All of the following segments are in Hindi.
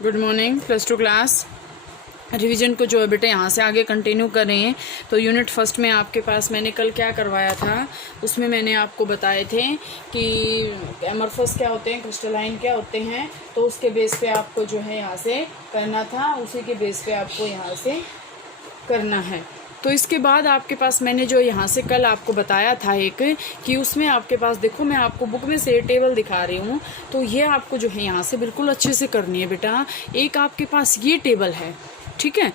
Good morning plus two class. Revision को जो है बेटे यहाँ से आगे कंटिन्यू कर रहे हैं। तो यूनिट फर्स्ट में आपके पास मैंने कल क्या करवाया था, उसमें मैंने आपको बताए थे कि एमरफस क्या होते हैं, क्रिस्टलाइन क्या होते हैं। तो उसके बेस पे आपको जो है यहाँ से करना था, उसी के बेस पे आपको यहाँ से करना है। तो इसके बाद आपके पास मैंने जो यहाँ से कल आपको बताया था एक कि उसमें आपके पास देखो, मैं आपको बुक में से टेबल दिखा रही हूँ। तो ये आपको जो है यहाँ से बिल्कुल अच्छे से करनी है बेटा। एक आपके पास ये टेबल है, ठीक है।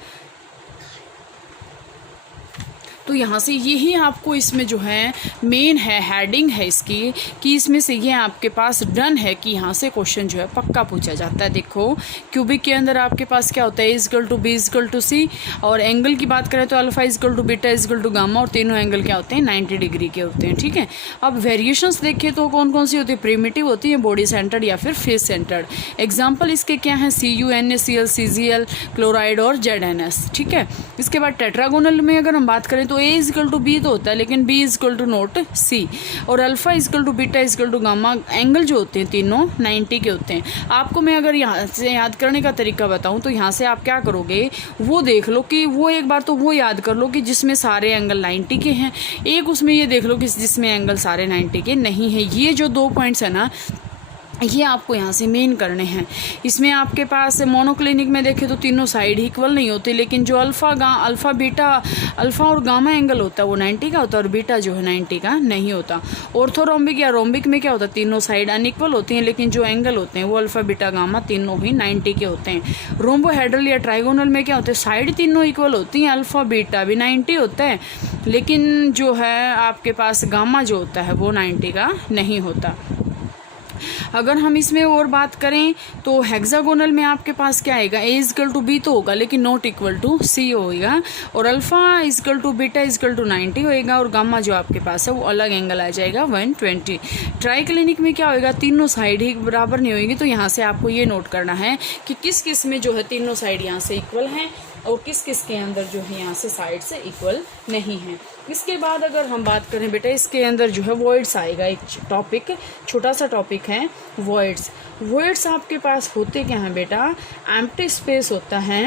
तो यहाँ से यही आपको इसमें जो है मेन है, हेडिंग है इसकी, कि इसमें से ये आपके पास डन है कि यहाँ से क्वेश्चन जो है पक्का पूछा जाता है। देखो क्यूबिक के अंदर आपके पास क्या होता है, equal to B equal to C. और एंगल की बात करें तो alpha equal to beta equal to gamma, और तीनों एंगल क्या होते हैं 90 डिग्री के होते हैं, ठीक है। अब वेरिएशंस देखें तो कौन कौन सी होती है, प्रिमिटिव होती है, बॉडी सेंटर्ड या फिर फेस सेंटर्ड। एग्जाम्पल इसके क्या है, CuNaCl, CgL, क्लोराइड और ZnS, ठीक है। इसके बाद टेट्रागोनल में अगर हम बात करें तो A इजकल टू बी तो होता है, लेकिन B equal to not C, और alpha equal to beta equal to gamma. Angle जो होते हैं तीनों 90 के होते हैं। आपको मैं अगर यहाँ से याद करने का तरीका बताऊं तो यहाँ से आप क्या करोगे, वो देख लो कि वो एक बार तो वो याद कर लो कि जिसमें सारे एंगल 90 के हैं। एक उसमें ये देख लो कि जिसमें एंगल सारे 90 के नहीं है। ये जो 2 पॉइंट्स है ना, ये आपको यहाँ से मेन करने हैं। इसमें आपके पास मोनोक्लिनिक में देखें तो तीनों साइड इक्वल नहीं होती, लेकिन जो अल्फा और गामा एंगल होता है वो 90 का होता है, और बीटा जो है 90 का नहीं होता। ऑर्थोरोम्बिक या रोम्बिक में क्या होता है, तीनों साइड अनइक्वल होती हैं, लेकिन जो एंगल होते हैं वो अल्फा बीटा गामा तीनों ही 90 के होते हैं। रोम्बोहेड्रल या ट्राइगोनल में क्या होता है, साइड तीनों इक्वल होती हैं, अल्फा बीटा भी 90 होता है, लेकिन जो है आपके पास गामा जो होता है वो 90 का नहीं होता। अगर हम इसमें और बात करें तो हेक्सागोनल में आपके पास क्या आएगा, A इजकल टू बी तो होगा लेकिन नॉट इक्वल टू C होगा, और alpha equal to beta equal to 90 होएगा, और गामा जो आपके पास है वो अलग एंगल आ जाएगा 120। ट्राइक्लिनिक में क्या होएगा, तीनों साइड ही बराबर नहीं होगी। तो यहाँ से आपको ये नोट करना है कि किस किस में जो है तीनों साइड यहाँ से इक्वल हैं, और किस किस के अंदर जो है यहाँ से साइड से इक्वल नहीं है। इसके बाद अगर हम बात करें बेटा, इसके अंदर जो है वॉइड्स आएगा, एक टॉपिक, छोटा सा टॉपिक है वॉइड्स। वॉइड्स आपके पास होते क्या हैं बेटा, एम्प्टी स्पेस होता है,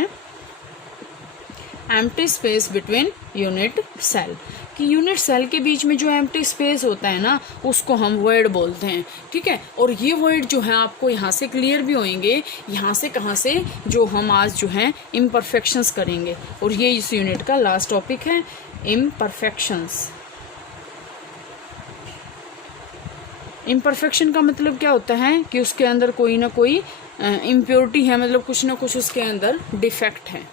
empty space between unit cell, कि यूनिट सेल के बीच में जो एम्प्टी स्पेस होता है ना, उसको हम वॉइड बोलते हैं, ठीक है। और ये वॉइड जो है आपको यहाँ से क्लियर भी होंगे, यहाँ से कहाँ से, जो हम आज जो है इम्परफेक्शंस करेंगे, और ये इस यूनिट का लास्ट टॉपिक है, इम्परफेक्शंस। इम्परफेक्शन का मतलब क्या होता है कि उसके अंदर कोई ना कोई इम्प्योरिटी है, मतलब कुछ ना कुछ उसके अंदर डिफेक्ट है,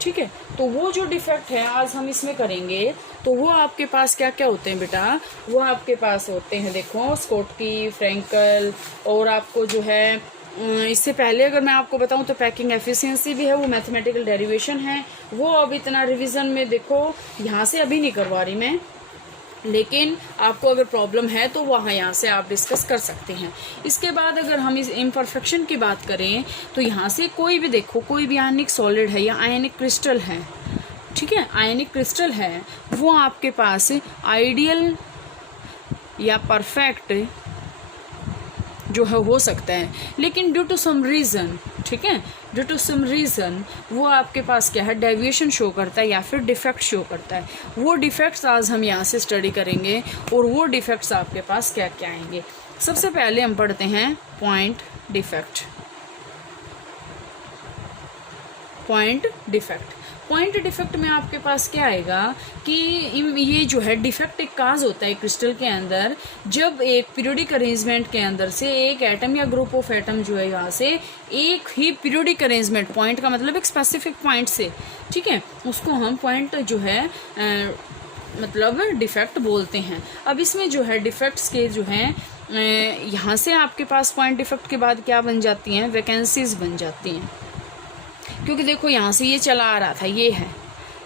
ठीक है। तो वो जो डिफेक्ट है आज हम इसमें करेंगे। तो वो आपके पास क्या क्या होते हैं बेटा, वो आपके पास होते हैं, देखो स्कोटकी, फ्रैंकल, और आपको जो है इससे पहले अगर मैं आपको बताऊं तो पैकिंग एफिशिएंसी भी है, वो मैथमेटिकल डेरिवेशन है। वो अब इतना रिवीजन में देखो यहाँ से अभी नहीं करवा रही मैं, लेकिन आपको अगर प्रॉब्लम है तो वहाँ यहाँ से आप डिस्कस कर सकते हैं। इसके बाद अगर हम इस इम्परफेक्शन की बात करें तो यहाँ से कोई भी देखो, कोई भी आयनिक सॉलिड है या आयनिक क्रिस्टल है, ठीक है, आयनिक क्रिस्टल है, वो आपके पास आइडियल या परफेक्ट जो है हो सकता है, लेकिन ड्यू टू सम रीज़न, ठीक है, ड्यू टू सम रीज़न वो आपके पास क्या है, डेविएशन शो करता है या फिर डिफेक्ट शो करता है। वो डिफेक्ट्स आज हम यहाँ से स्टडी करेंगे, और वो डिफेक्ट्स आपके पास क्या क्या आएंगे। सबसे पहले हम पढ़ते हैं point defect. Point defect, point defect में आपके पास क्या आएगा कि ये जो है डिफेक्ट एक काज होता है क्रिस्टल के अंदर, जब एक पीरियोडिक अरेंजमेंट के अंदर से एक एटम या ग्रुप ऑफ एटम जो है यहाँ से एक ही पीरियोडिक अरेंजमेंट, पॉइंट का मतलब एक स्पेसिफिक पॉइंट से, ठीक है, उसको हम पॉइंट जो है मतलब डिफेक्ट बोलते हैं। अब इसमें जो है डिफेक्ट्स के जो हैं यहाँ से आपके पास पॉइंट डिफेक्ट के बाद क्या बन जाती हैं, वैकेंसीज बन जाती हैं, क्योंकि देखो यहाँ से ये चला आ रहा था, ये है,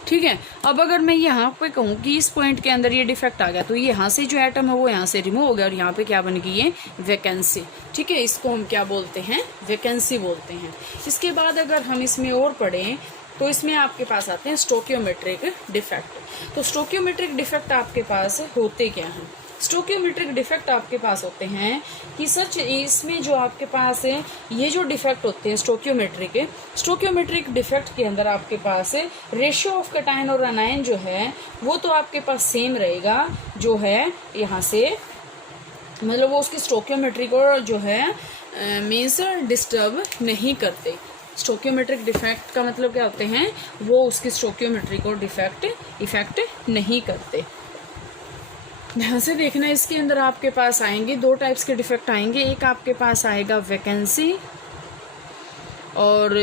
ठीक है। अब अगर मैं यहाँ पे कहूँ कि इस पॉइंट के अंदर ये डिफेक्ट आ गया, तो यहाँ से जो एटम है वो यहाँ से रिमूव हो गया, और यहाँ पे क्या बन गई है, वैकेंसी, ठीक है। इसको हम क्या बोलते हैं, वैकेंसी बोलते हैं। इसके बाद अगर हम इसमें और पढ़ें तो इसमें आपके पास आते हैं स्टोकियोमेट्रिक डिफेक्ट। तो स्टोकियोमेट्रिक डिफेक्ट आपके पास होते क्या हैं, स्टोकियोमेट्रिक डिफेक्ट आपके पास होते हैं कि सच इसमें जो आपके पास है ये जो डिफेक्ट होते हैं स्टोकियोमेट्रिक डिफेक्ट के अंदर आपके पास रेशियो ऑफ कैटायन और एनायन जो है वो तो आपके पास सेम रहेगा, जो है यहाँ से मतलब वो उसकी स्टोकियोमेट्री को जो है मीन्स डिस्टर्ब नहीं करते। स्टोकियोमेट्रिक डिफेक्ट का मतलब क्या होते हैं, वो उसकी स्टोकियोमेट्री को इफेक्ट नहीं करते। ध्यान से देखना, इसके अंदर आपके पास आएंगे दो टाइप्स के डिफेक्ट आएंगे। एक आपके पास आएगा वैकेंसी और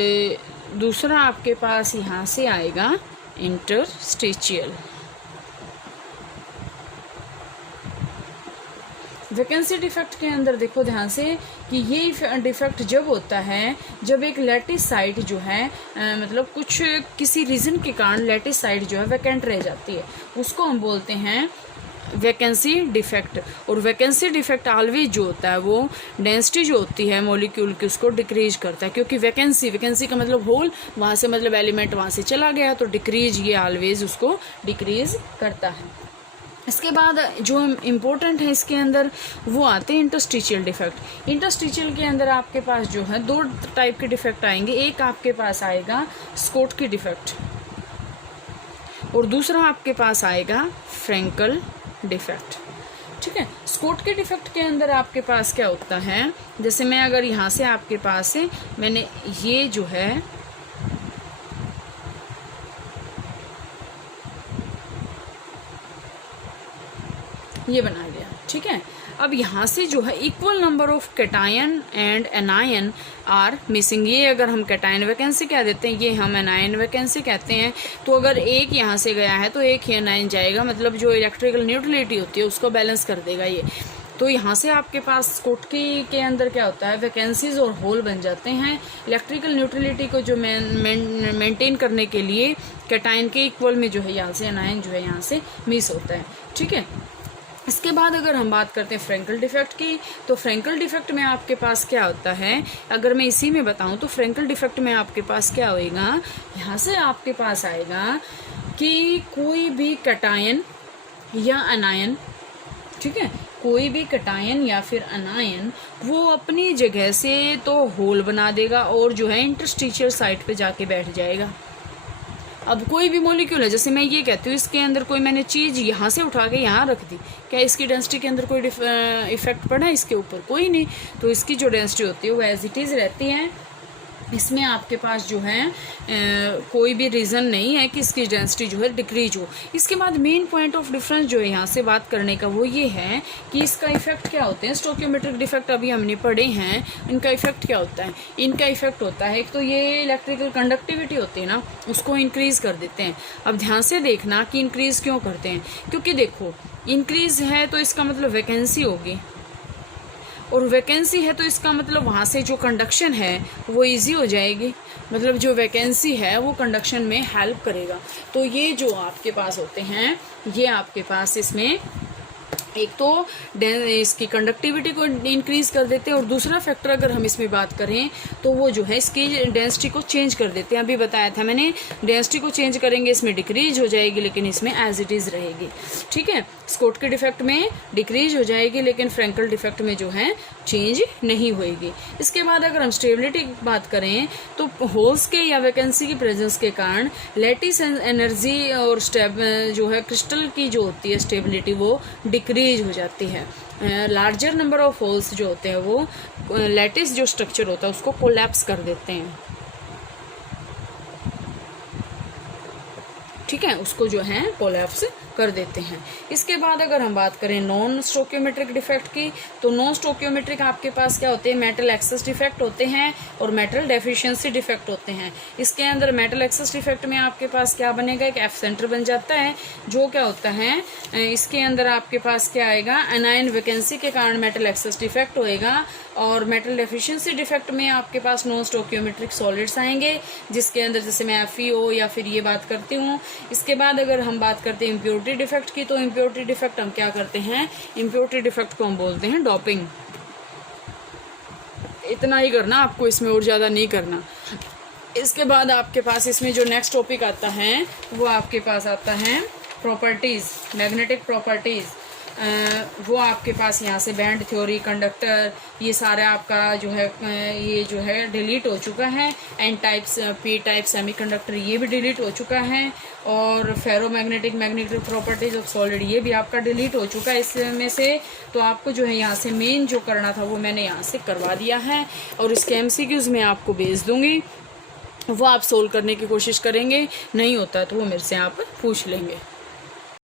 दूसरा आपके पास यहाँ से आएगा इंटरस्टिशियल। वैकेंसी डिफेक्ट के अंदर देखो ध्यान से कि ये डिफेक्ट जब होता है जब एक लैटिस साइट जो है मतलब कुछ किसी रीजन के कारण लैटिस साइट जो है वैकेंट रह जाती है, उसको हम बोलते हैं वैकेंसी डिफेक्ट। और वैकेंसी डिफेक्ट ऑलवेज जो होता है वो डेंसिटी जो होती है मॉलिक्यूल की उसको डिक्रीज करता है, क्योंकि वैकेंसी का मतलब होल, वहाँ से मतलब एलिमेंट वहाँ से चला गया, तो डिक्रीज ये ऑलवेज उसको डिक्रीज करता है। इसके बाद जो इम्पोर्टेंट है इसके अंदर वो आते हैं इंटरस्टिशियल डिफेक्ट। इंटरस्टिशियल के अंदर आपके पास जो है दो टाइप के डिफेक्ट आएंगे। एक आपके पास आएगा स्कोट की डिफेक्ट और दूसरा आपके पास आएगा फ्रैंकल डिफेक्ट। ठीक है, स्कोट के डिफेक्ट के अंदर आपके पास क्या होता है, जैसे मैं अगर यहाँ से आपके पास है मैंने ये जो है ये बना लिया। ठीक है, अब यहाँ से जो है equal number of cation and anion are missing. ये अगर हम कैटायन वैकेंसी कह देते हैं, ये हम एनायन वैकेंसी कहते हैं। तो अगर एक यहाँ से गया है तो एक ही एनायन जाएगा, मतलब जो इलेक्ट्रिकल न्यूट्रलिटी होती है उसको बैलेंस कर देगा ये। तो यहाँ से आपके पास स्कोट के अंदर क्या होता है, वैकेंसीज और होल बन जाते हैं। इलेक्ट्रिकल न्यूट्रलिटी को जो मेंटेन करने के लिए कैटायन के इक्वल में जो है यहाँ से एनायन जो है यहाँ से मिस होता है। ठीक है, इसके बाद अगर हम बात करते हैं फ्रैंकल डिफेक्ट की, तो फ्रैंकल डिफेक्ट में आपके पास क्या होता है, अगर मैं इसी में बताऊं तो फ्रैंकल डिफेक्ट में आपके पास क्या होएगा, यहाँ से आपके पास आएगा कि कोई भी कैटायन या अनायन, ठीक है, कोई भी कैटायन या फिर अनायन वो अपनी जगह से तो होल बना देगा और जो है इंटरस्टिशियल साइट पे जाके बैठ जाएगा। अब कोई भी मॉलिक्यूल है, जैसे मैं ये कहती हूँ इसके अंदर कोई मैंने चीज़ यहाँ से उठा के यहाँ रख दी, क्या इसकी डेंसिटी के अंदर कोई इफेक्ट पड़ा है इसके ऊपर? कोई नहीं। तो इसकी जो डेंसिटी होती है वो एज इट इज़ रहती है। इसमें आपके पास जो है कोई भी रीज़न नहीं है कि इसकी डेंसिटी जो है डिक्रीज हो। इसके बाद मेन पॉइंट ऑफ डिफरेंस जो है यहाँ से बात करने का वो ये है कि इसका इफेक्ट क्या होते हैं। स्टोकियोमेट्रिक डिफेक्ट अभी हमने पढ़े हैं, इनका इफेक्ट क्या होता है? इनका इफेक्ट होता है एक तो ये इलेक्ट्रिकल कंडक्टिविटी होती है ना, उसको इंक्रीज कर देते हैं। अब ध्यान से देखना कि इंक्रीज क्यों करते हैं, क्योंकि देखो इंक्रीज है तो इसका मतलब वैकेंसी होगी, और वैकेंसी है तो इसका मतलब वहाँ से जो कंडक्शन है वो इजी हो जाएगी, मतलब जो वैकेंसी है वो कंडक्शन में हेल्प करेगा। तो ये जो आपके पास होते हैं ये आपके पास इसमें एक तो इसकी कंडक्टिविटी को इंक्रीज कर देते हैं, और दूसरा फैक्टर अगर हम इसमें बात करें तो वो जो है इसकी डेंसिटी को चेंज कर देते हैं। अभी बताया था मैंने, डेंसिटी को चेंज करेंगे इसमें डिक्रीज हो जाएगी लेकिन इसमें एज इट इज़ रहेगी। ठीक है, स्कोट के डिफेक्ट में डिक्रीज हो जाएगी लेकिन फ्रैंकल डिफेक्ट में जो है चेंज नहीं होएगी। इसके बाद अगर हम स्टेबिलिटी की बात करें तो होल्स के या वैकेंसी की प्रेजेंस के कारण लैटिस एनर्जी और जो है क्रिस्टल की जो होती है स्टेबिलिटी वो डिक्रीज हो जाती है। लार्जर नंबर ऑफ होल्स जो होते हैं वो लैटिस जो स्ट्रक्चर होता है उसको कोलैप्स कर देते हैं। ठीक है, उसको जो है कोलैप्स कर देते हैं। इसके बाद अगर हम बात करें नॉन स्टोकियोमेट्रिक डिफेक्ट की, तो नॉन स्टोकियोमेट्रिक आपके पास क्या होते हैं, मेटल एक्सेस डिफेक्ट होते हैं और मेटल डेफिशिएंसी डिफेक्ट होते हैं। इसके अंदर मेटल एक्सेस डिफेक्ट में आपके पास क्या बनेगा, एक एफ सेंटर बन जाता है, जो क्या होता है इसके अंदर आपके पास क्या आएगा, एनायन वैकेंसी के कारण मेटल एक्सेस डिफेक्ट होएगा। और मेटल डेफिशिएंसी डिफेक्ट में आपके पास नॉन स्टोकियोमेट्रिक सॉलिड्स आएंगे, जिसके अंदर जैसे मैं FeO या फिर ये बात करती हूँ। इसके बाद अगर हम बात करते हैं इम्प्योरिटी डिफेक्ट की, तो इम्प्योरिटी डिफेक्ट हम क्या करते हैं, इम्प्योरिटी डिफेक्ट को हम बोलते हैं डोपिंग। इतना ही करना आपको, इसमें और ज़्यादा नहीं करना। इसके बाद आपके पास इसमें जो नेक्स्ट टॉपिक आता है वो आपके पास आता है प्रॉपर्टीज़, मैग्नेटिक प्रॉपर्टीज़। वो आपके पास यहाँ से बैंड थ्योरी, कंडक्टर, ये सारा आपका जो है ये जो है डिलीट हो चुका है। N types, P type semiconductor ये भी डिलीट हो चुका है। और ferromagnetic magnetic properties of solid ये भी आपका डिलीट हो चुका है इसमें से। तो आपको जो है यहाँ से मेन जो करना था वो मैंने यहाँ से करवा दिया है, और इसके एमसीक्यूज मैं आपको भेज दूंगी, वो आप सोल्व करने की कोशिश करेंगे। नहीं होता तो वो मेरे से आप पूछ लेंगे।